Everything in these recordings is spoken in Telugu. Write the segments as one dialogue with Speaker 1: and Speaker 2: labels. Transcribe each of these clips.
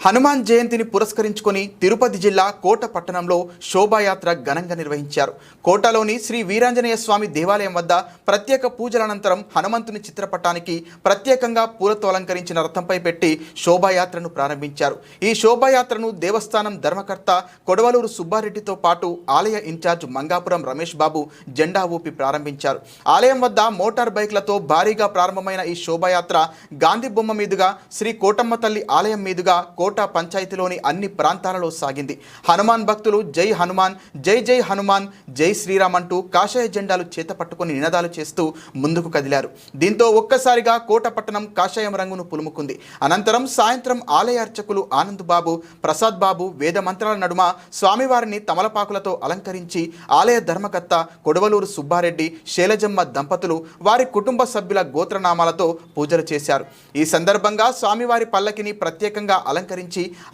Speaker 1: హనుమాన్ జయంతిని పురస్కరించుకొని తిరుపతి జిల్లా కోట పట్టణంలో శోభాయాత్ర ఘనంగా నిర్వహించారు. కోటలోని శ్రీ వీరాంజనేయ స్వామి దేవాలయం వద్ద ప్రత్యేక పూజల అనంతరం హనుమంతుని చిత్రపటానికి ప్రత్యేకంగా పూలతో అలంకరించిన రథంపై పెట్టి శోభాయాత్రను ప్రారంభించారు. ఈ శోభాయాత్రను దేవస్థానం ధర్మకర్త కొడవలూరు సుబ్బారెడ్డితో పాటు ఆలయ ఇన్ఛార్జ్ మంగాపురం రమేష్ బాబు జెండా ఊపి ప్రారంభించారు. ఆలయం వద్ద మోటార్ బైక్లతో భారీగా ప్రారంభమైన ఈ శోభాయాత్ర గాంధీ బొమ్మ మీదుగా శ్రీ కోటమ్మ తల్లి ఆలయం మీదుగా కోట పంచాయతీలోని అన్ని ప్రాంతాలలో సాగింది. హనుమాన్ భక్తులు జై హనుమాన్ జై జై హనుమాన్ జై శ్రీరామ్ అంటూ కాషాయ జెండాలు చేతపట్టుకుని నినాదాలు చేస్తూ ముందుకు కదిలారు. దీంతో ఒక్కసారిగా కోట పట్టణం కాషాయం రంగును పులుముకుంది. అనంతరం సాయంత్రం ఆలయ అర్చకులు ఆనంద్ బాబు ప్రసాద్ బాబు వేద మంత్రాల నడుమ స్వామివారిని తమలపాకులతో అలంకరించి ఆలయ ధర్మకర్త కొడవలూరు సుబ్బారెడ్డి శైలజమ్మ దంపతులు వారి కుటుంబ సభ్యుల గోత్రనామాలతో పూజలు చేశారు. ఈ సందర్భంగా స్వామివారి పల్లకిని ప్రత్యేకంగా అలంకరించి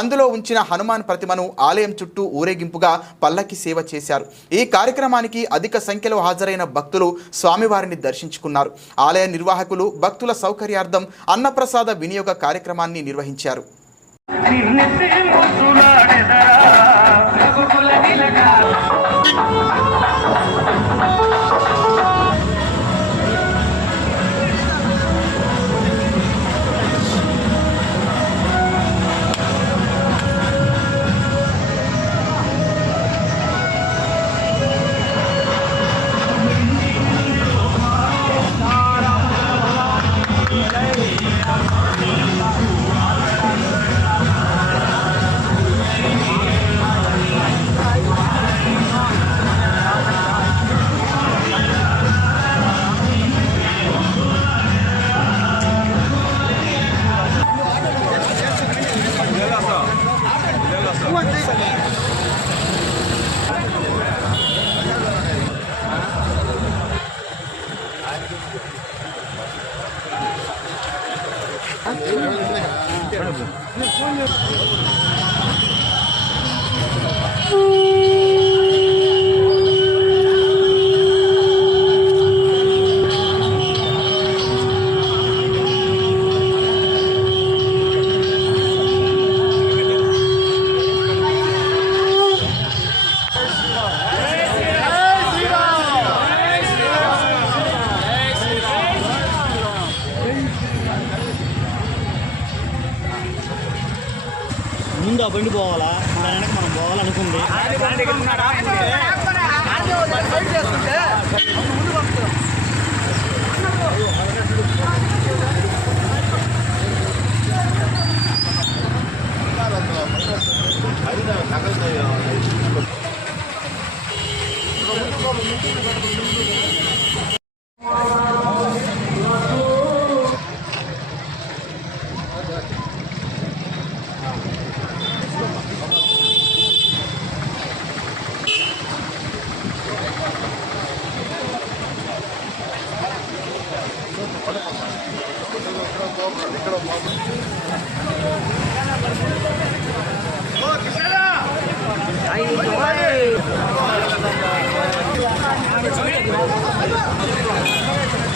Speaker 1: అందులో ఉంచిన హనుమాన్ ప్రతిమను ఆలయం చుట్టూ ఊరేగింపుగా పల్లకి సేవ చేశారు. ఈ కార్యక్రమానికి అధిక సంఖ్యలో హాజరైన భక్తులు స్వామివారిని దర్శించుకున్నారు. ఆలయ నిర్వాహకులు భక్తుల సౌకర్యార్థం అన్నప్రసాద వినియోగ కార్యక్రమాన్ని నిర్వహించారు.
Speaker 2: ఆ బండి పోవాలా? దాని వెనక మనం పోవాలనుకుంది. どうも。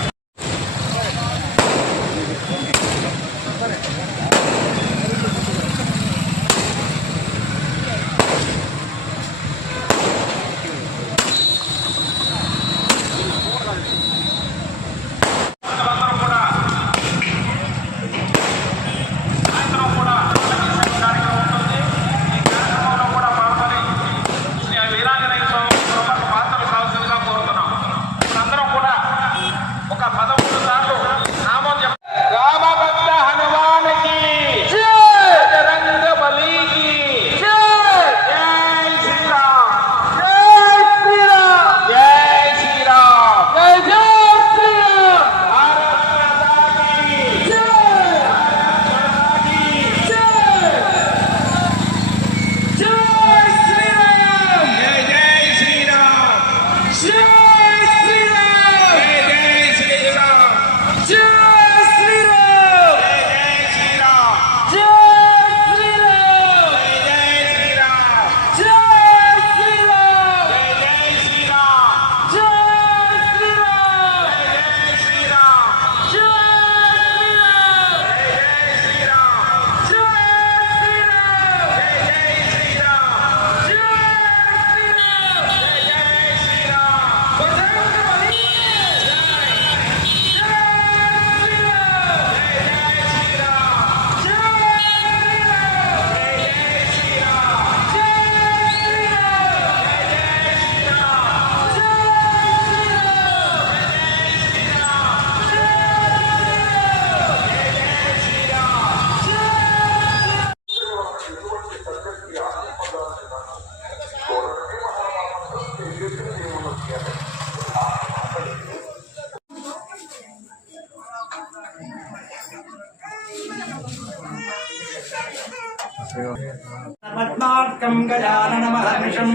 Speaker 3: పద్మార్కం గజాననమహర్షం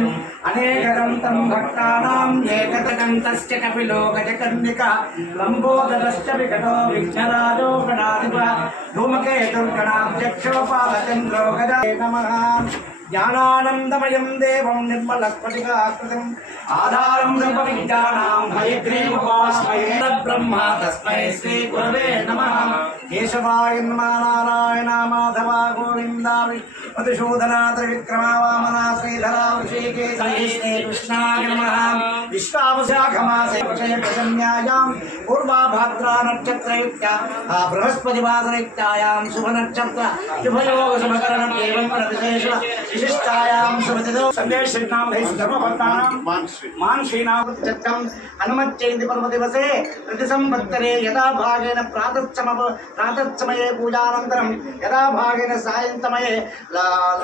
Speaker 3: అనేకదంతం భక్తానాం ఏకదంతశ్చ కపిలో గజకర్ణిక. లంబోదరశ్చ వికటో విఘ్నరాజో గణాధిప. ధూమకేతుర్గణాం చక్షోపాలచంద్రో గజ నమః. జ్ఞానానందమయం దేవం నిర్మలస్ఫటికాకృతిం ఆధారం సర్వ విద్యానాం హయగ్రీవోపాస్మయే బ్రహ్మ తస్మై శ్రీ గురవే నమః. కేశవాయ నమః నారాయణ మాధవ वृन्दावृषोधनात्रविक्रमावामनाश्रीधरावृषेकेशे कृष्णागमः विश्वावशाखमासे वशे प्रजन्यायाम् पूर्वाभाद्रा नक्षत्रयुक्त्या बृहस्पतिवासरयुक्तायाम् शुभनक्षत्र शुभयोगशुभकरणम् प्रतिशेष विशिष्टायाम् शुभतिथौ सन्देशनाथैः धर्मभक्तानां मानसीनावृत्यर्थम् यदा भागेन प्रातः प्रातःसमये पूजानन्तरं यदा भागेन साय మాన్షీనాం